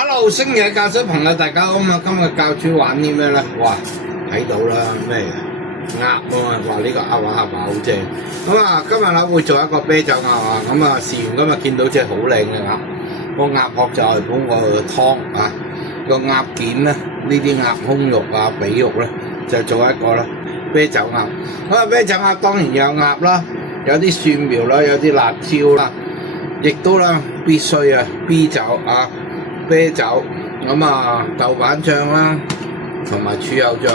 Hello， 星野教水朋友大家好啊！今日教主玩啲咩咧？哇，睇到啦咩鴨啊嘛！哇，呢個鴨話係咪好正？咁啊，今日咧會做一個啤酒鴨啊！咁啊，試完今日見到隻好靚嘅鴨，個鴨殼就係本個湯啊，個鴨件咧，呢啲鴨胸肉啊、髀肉咧，就做一個啦啤酒鴨。咁啊，啤酒鴨當然有鴨啦，有啲蒜苗啦，有啲辣椒啦，亦都啦必須啊 B 酒啊。啤酒咁啊，豆瓣醬啦，同埋豉油醬，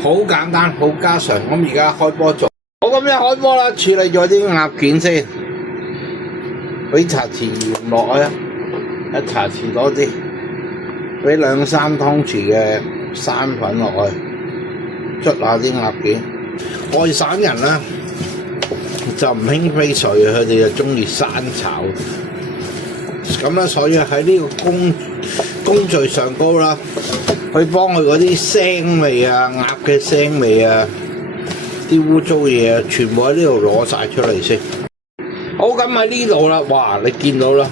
好簡單，好家常。咁而家開波做，好咁樣開波啦，處理咗啲鴨件先，俾茶匙鹽落去啊，一茶匙多啲，俾2-3湯匙嘅生粉落去，捽下啲鴨件。外省人咧就唔興飛水，佢哋就中意生炒。咁咧，所以喺呢個工序上高啦，去幫佢嗰啲腥味啊、鴨嘅腥味啊、啲污糟嘢啊，全部喺呢度攞晒出嚟先。好，咁喺呢度啦，哇！你見到啦，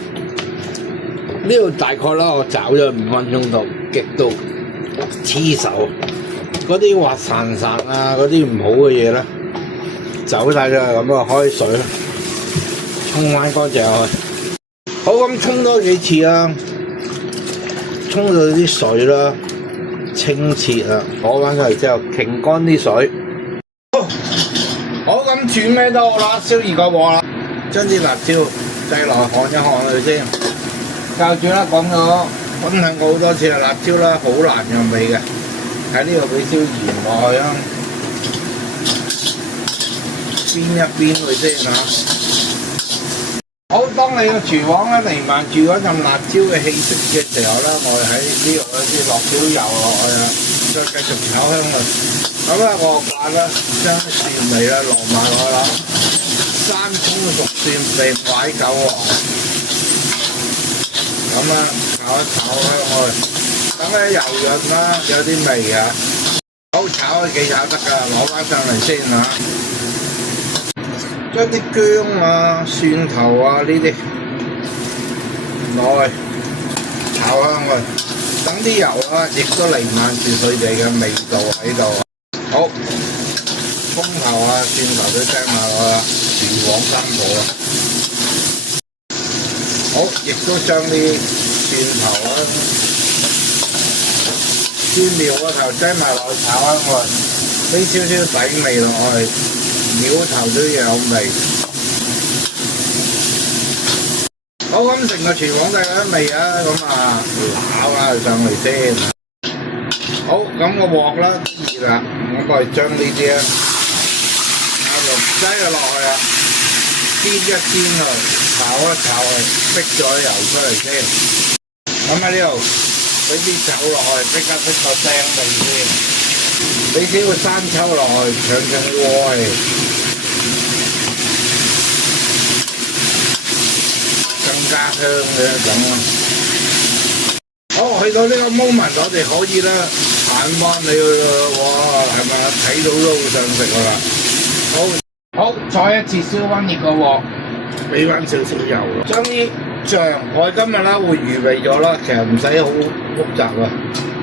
呢度大概啦，我炒咗5分鐘度，極到黐手，嗰啲滑潺潺啊，嗰啲唔好嘅嘢咧，走晒咗，咁啊開水啦，沖翻乾淨佢。好，咁沖多幾次啦，沖到啲水啦，清澈啦，攞翻出嚟之後，擎乾啲水。好，咁煮咩都好啦，燒熱個鑊啦，將啲辣椒擠落去，看一看佢先。教主啦講咗，分享過好多次啦，辣椒啦好難入味嘅，喺呢度俾少鹽落去啦，煸一煸佢先嚇。好，當你個廚房咧瀰漫住嗰陣辣椒嘅氣息嘅時候咧，我哋喺呢度先落少油落去啊，再繼續炒香佢。咁咧我慣咧將蒜味咧落埋落去啦，生葱熟蒜並擺韭黃，咁啊炒一炒香佢，等佢油潤啦，有啲味啊。好，炒幾炒得㗎，攞翻上嚟先嚇。將啲薑啊、蒜頭啊呢啲落去炒香佢，等啲油啊亦都瀰漫住佢哋嘅味道喺度。好，葱頭啊、蒜頭都掟埋落去啦，廚房三寶啦。好，亦都將啲蒜頭啊、蒜苗個頭掟埋落去炒香佢，俾少少底味落去。料頭都有味，好，咁成個廚房都有味啊！咁啊撈下佢上嚟先。好，咁個鑊啦熱啦，咁我哋將呢啲咧擠咗落去啦，煎一煎佢，炒一炒佢，逼咗油出嚟先。咁喺呢度俾啲酒落去，逼個腥味先。俾少個生抽落去，長鑊氣，更加香嘅咁啊！好，去到呢個 moment， 我哋可以咧揀翻你去啦，哇，係咪啊？睇到都好想食㗎啦！好，再一次燒翻熱個鑊，俾翻少少油，將啲醬我今日咧會預備咗啦，其實唔使好複雜啊，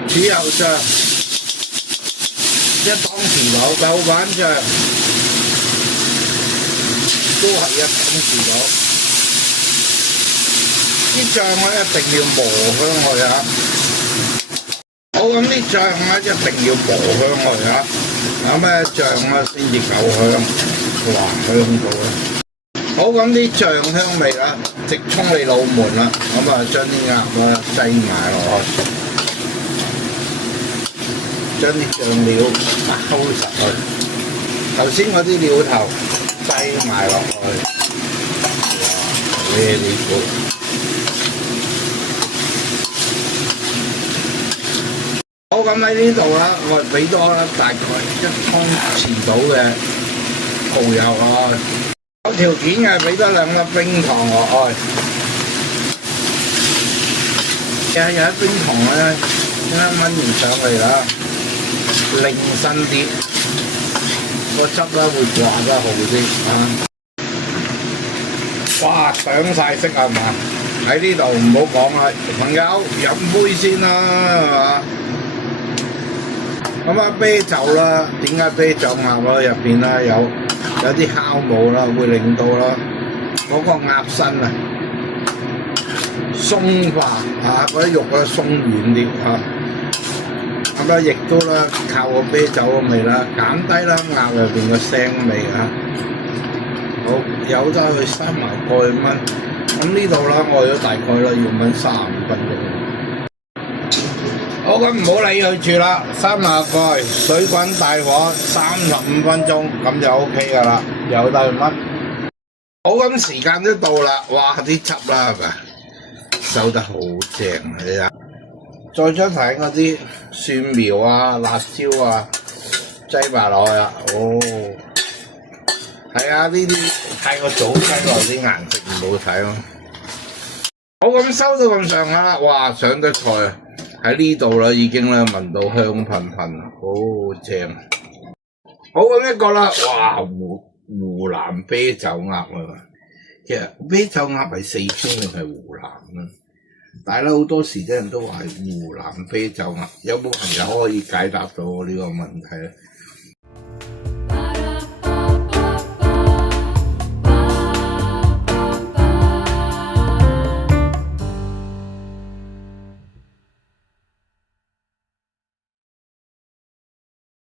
豉油醬。1湯匙到，豆瓣醬都係1湯匙到。啲醬咧一定要磨香佢啊！好，咁啲醬咧一定要磨香佢啊！咁咧醬咧先至夠香，哇，香到啦！好，咁啲醬香味啦，直衝你腦門啦！咁啊，將啲鴨啊擠埋落去。將啲醬料包實去，頭先嗰啲料頭擠埋落去，哇！very good。好，咁喺呢度啦，我俾多大概1湯匙到嘅蠔油落去，有條件嘅俾多2粒冰糖落去。有啲冰糖咧，啱啱完上嚟啦。令身啲，個汁咧會掛得好啲啊！哇，上晒色係嘛？喺呢度唔好講啦，朋友飲杯先啦，係嘛？咁啊啤酒啦，點解啤酒鴨啦入邊啦有啲酵母啦，會令到啦嗰個鴨身啊鬆化啊，嗰啲肉咧鬆軟啲啊。咁啊，亦都啦靠個啤酒嘅味啦，減低啦鴨入邊嘅腥味啊。好，有得去閂埋蓋燜。咁呢度啦，我咗大概啦要燜35分鐘。好，咁唔好理佢住啦，閂埋蓋，水滾大火35分鐘，咁就 OK 噶啦，有得去燜。好，咁時間都到啦，哇！啲汁啦係咪收得好正啊！你睇，再將睇嗰啲蒜苗啊、辣椒啊擠埋落去啦。哦，係啊，呢啲太過早擠落啲顏色唔好睇咯。好，咁收到咁上下啦，哇！上得菜啊！喺呢度啦，已經咧聞到香噴噴，好正。好，咁一個啦，哇！湖南啤酒鴨啊，其實啤酒鴨係四川定係湖南啊？但係咧好多時啲人都話係湖南啤酒鴨，有冇朋友可以解答到我呢個問題咧？